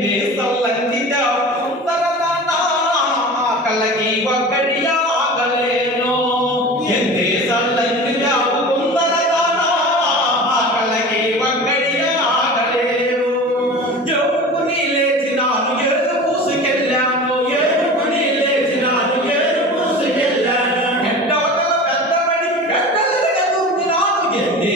ಬೇಸಲ್ಲಂದಿದ್ದ ಸುಂದರದ ಕಲ್ಲಗಿ ಒಗ್ಗಡಿಯಾಗಲೇನು ಎಂದೇ ಸಲ್ಲಂದಿದ್ದ ಸುಂದರದ ಕಲ್ಲಗಿ ಒಗ್ಗಡಿಯಾಗಲೇನು ಎರುಕು ನೀಲೇಚಿ ನಾನು ಎರುಕು ಕೂಸುಕೆಲ್ಲಾನು ಎರುಕು ನೀಲೇಚಿ ನಾನು ಎರುಕು ಕೂಸುಕೆಲ್ಲಾನು ಎಂಡವತಲ పెద్దబడి పెద్దలుగా ఎదురు నాను ఎందే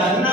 나는